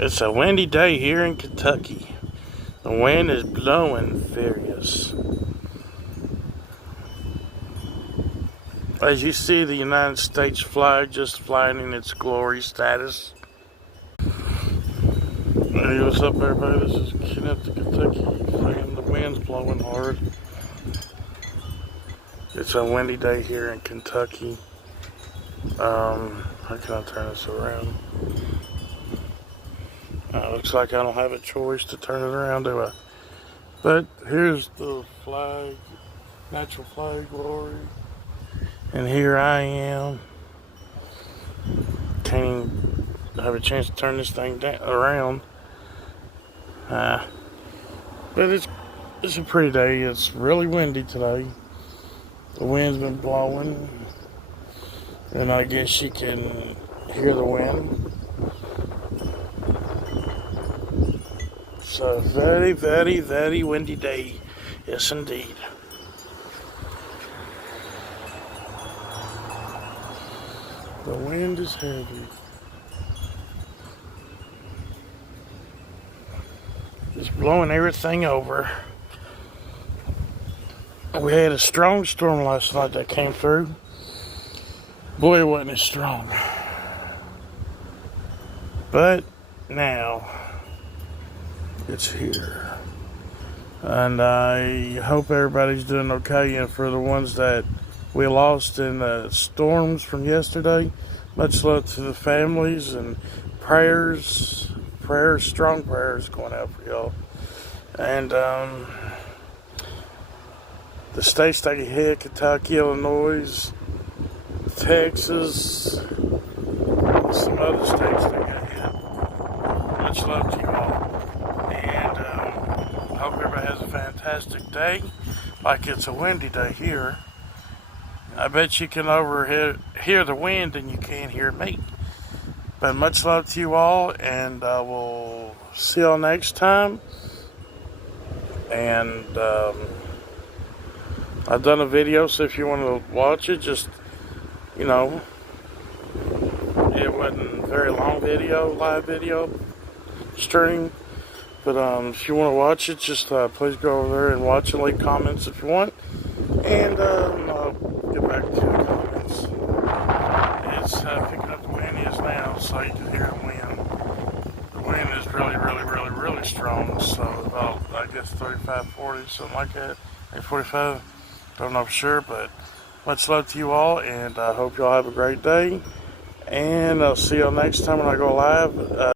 It's a windy day here in Kentucky. The wind is blowing furious. As you see, the United States flag just flying in its glory status. Hey, what's up, everybody? This is Kenneth, Kentucky, and the wind's blowing hard. It's a windy day here in Kentucky. How can I turn this around? Looks like I don't have a choice to turn it around, do I? But here's the flag, natural flag glory. And here I am. Can't even have a chance to turn this thing around. But it's a pretty day. It's really windy today. The wind's been blowing. And I guess you can hear the wind. So very, very, very windy day. Yes, indeed. The wind is heavy. It's blowing everything over. We had a strong storm last night that came through. Boy, it wasn't as strong. But now it's here. And I hope everybody's doing okay. And for the ones that we lost in the storms from yesterday, much love to the families, and prayers, strong prayers going out for y'all. And the states that get hit: Kentucky, Illinois, Texas, some other states that got hit. Much love to you all. And I hope everybody has a fantastic day. Like it's a windy day here. I bet you can hear the wind and you can't hear me. But much love to you all, and we'll see y'all next time. And I've done a video, so if you want to watch it, just, it wasn't a very long video, live video stream. But if you want to watch it, just please go over there and watch and leave comments if you want. And I'll get back to the comments. It's picking up the wind is now, so you can hear the wind. The wind is really, really, really, really strong. So about, I guess, 35, 40, something like that. Maybe 45. Don't know for sure, but much love to you all, and I hope y'all have a great day. And I'll see y'all next time when I go live.